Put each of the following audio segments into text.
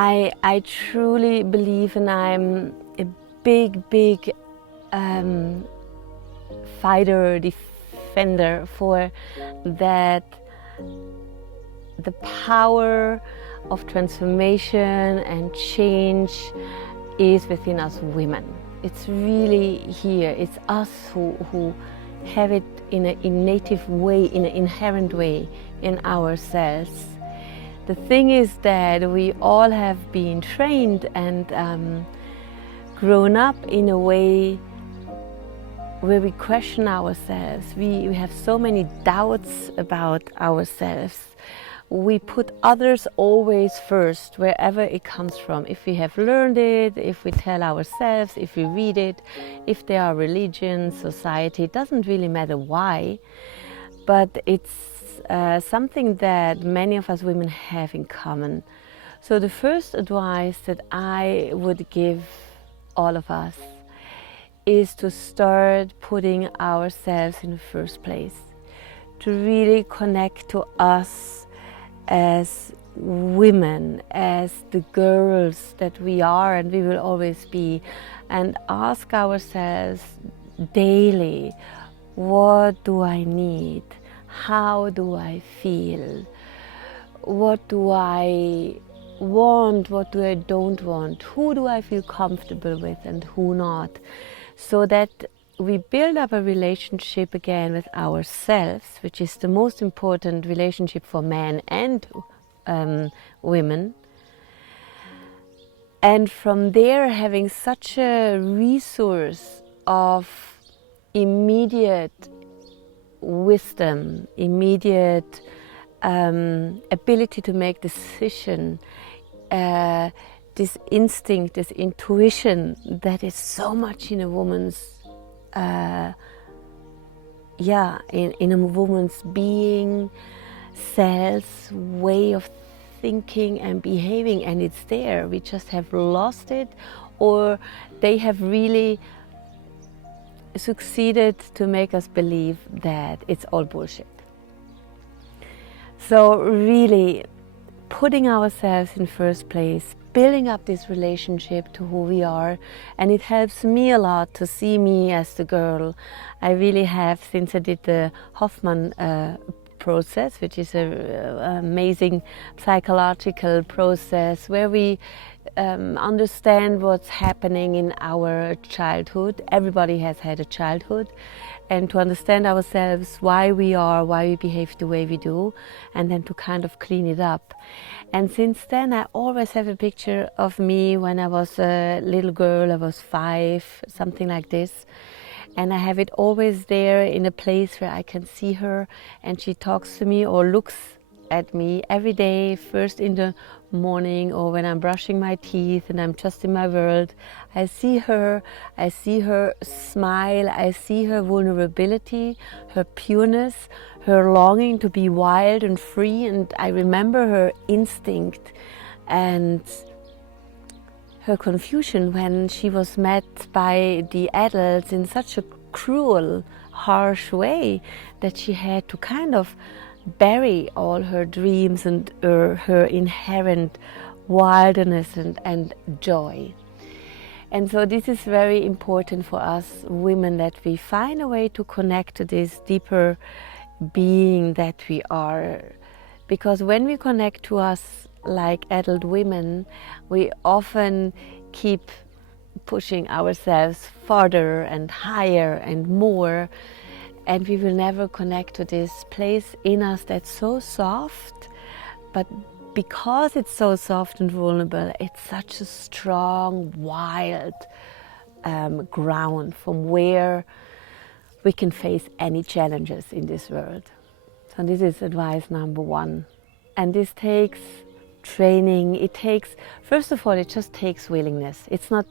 I truly believe, and I'm a big fighter, defender for that. The power of transformation and change is within us women. It's really here. It's us who have it in an native way, in an inherent way in ourselves. The thing is that we all have been trained and grown up in a way where we question ourselves. We have so many doubts about ourselves. We put others always first, wherever it comes from. If we have learned it, if we tell ourselves, if we read it, if there are religions, society, it doesn't really matter why, but it's something that many of us women have in common. So the first advice that I would give all of us is to start putting ourselves in the first place, to really connect to us as women, as the girls that we are and we will always be, and ask ourselves daily, what do I need? How do I feel? What do I want? What do I don't want? Who do I feel comfortable with and who not? So that we build up a relationship again with ourselves, which is the most important relationship for men and women. And from there, having such a resource of immediate wisdom, immediate ability to make decision, this instinct, this intuition that is so much in a woman's in a woman's being, cells, way of thinking and behaving, and it's there. We just have lost it, or they have really succeeded to make us believe that it's all bullshit. So really putting ourselves in first place, building up this relationship to who we are, and it helps me a lot to see me as the girl. I really have, since I did the Hoffman process, which is an amazing psychological process where we understand what's happening in our childhood. Everybody has had a childhood, and to understand ourselves, why we are, why we behave the way we do, and then to kind of clean it up. And since then I always have a picture of me when I was a little girl. I was 5, something like this, and I have it always there in a place where I can see her, and she talks to me or looks at me every day, first in the morning or when I'm brushing my teeth and I'm just in my world. I see her smile, I see her vulnerability, her pureness, her longing to be wild and free, and I remember her instinct and her confusion when she was met by the adults in such a cruel, harsh way that she had to kind of bury all her dreams and her inherent wildness and joy. And so this is very important for us women, that we find a way to connect to this deeper being that we are. Because when we connect to us like adult women, we often keep pushing ourselves farther and higher and more, and we will never connect to this place in us that's so soft, but because it's so soft and vulnerable, it's such a strong, wild ground from where we can face any challenges in this world. So this is advice number 1. And this takes training. It takes, first of all, it just takes willingness. It's not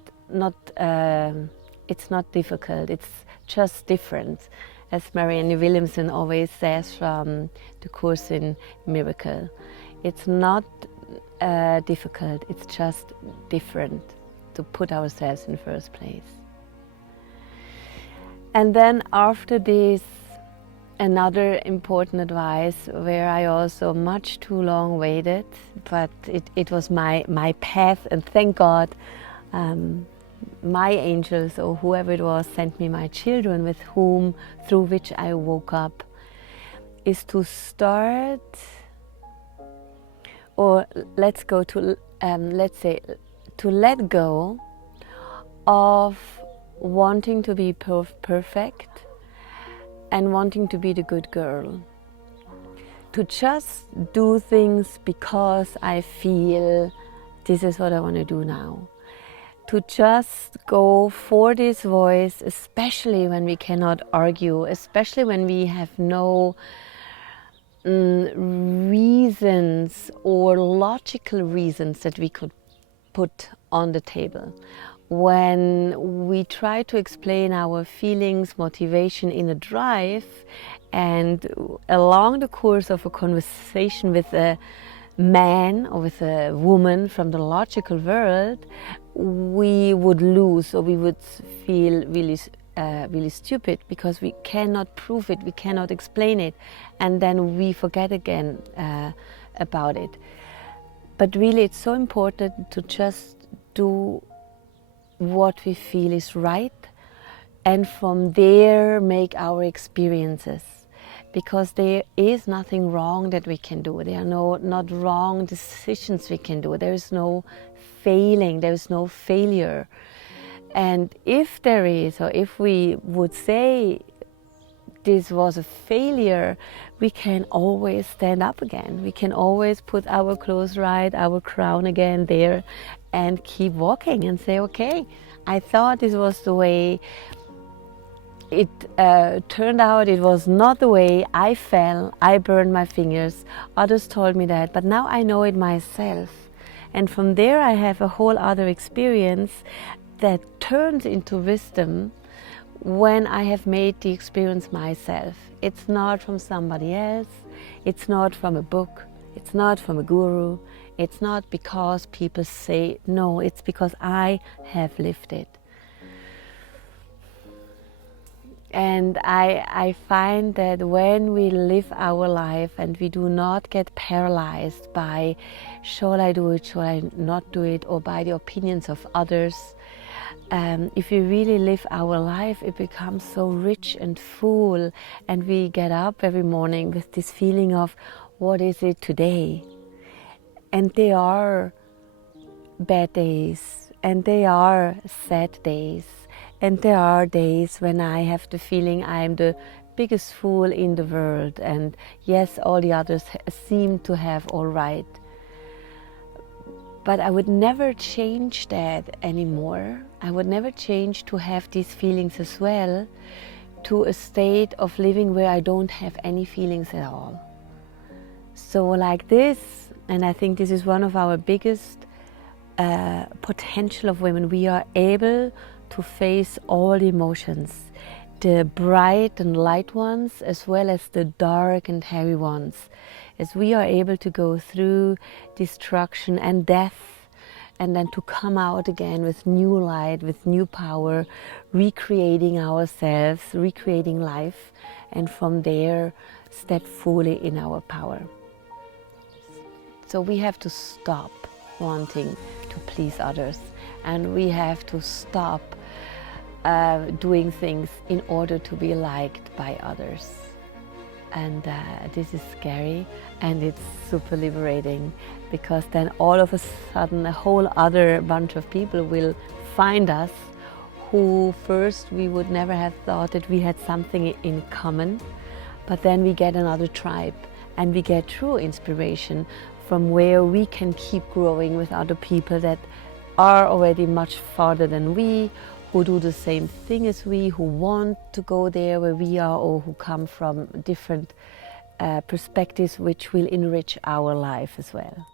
difficult. It's just different. As Marianne Williamson always says from the Course in Miracle, it's not difficult, it's just different to put ourselves in first place. And then after this, another important advice where I also much too long waited, but it was my path, and thank God my angels or whoever it was sent me my children with whom, through which I woke up, is to start, or let's say to let go of wanting to be perfect and wanting to be the good girl. To just do things because I feel this is what I want to do now. To just go for this voice, especially when we cannot argue, especially when we have no reasons or logical reasons that we could put on the table. When we try to explain our feelings, motivation in a drive, and along the course of a conversation with a man or with a woman from the logical world, we would lose, or we would feel really stupid because we cannot prove it, we cannot explain it, and then we forget again about it. But really it's so important to just do what we feel is right, and from there make our experiences, because there is nothing wrong that we can do. There are not wrong decisions we can do. There is no failing, there is no failure. And if there is, or if we would say this was a failure, we can always stand up again. We can always put our clothes right, our crown again there, and keep walking and say, okay, I thought this was the way. It turned out it was not the way. I fell, I burned my fingers, others told me that, but now I know it myself. And from there I have a whole other experience that turns into wisdom when I have made the experience myself. It's not from somebody else, it's not from a book, it's not from a guru, it's not because people say, no, it's because I have lived it. And I find that when we live our life and we do not get paralyzed by shall I do it, shall I not do it, or by the opinions of others, if we really live our life, it becomes so rich and full, and we get up every morning with this feeling of what is it today? And there are bad days, and there are sad days, and there are days when I have the feeling I am the biggest fool in the world, and yes, all the others seem to have all right. But I would never change that anymore. I would never change to have these feelings as well, to a state of living where I don't have any feelings at all. So like this, and I think this is one of our biggest potential of women, we are able to face all the emotions, the bright and light ones as well as the dark and heavy ones, as we are able to go through destruction and death, and then to come out again with new light, with new power, recreating ourselves, recreating life, and from there step fully in our power. So we have to stop wanting to please others, and we have to stop doing things in order to be liked by others. And this is scary, and it's super liberating, because then all of a sudden a whole other bunch of people will find us who first we would never have thought that we had something in common, but then we get another tribe, and we get true inspiration from where we can keep growing with other people that are already much farther than we, who do the same thing as we, who want to go there where we are, or who come from different perspectives which will enrich our life as well.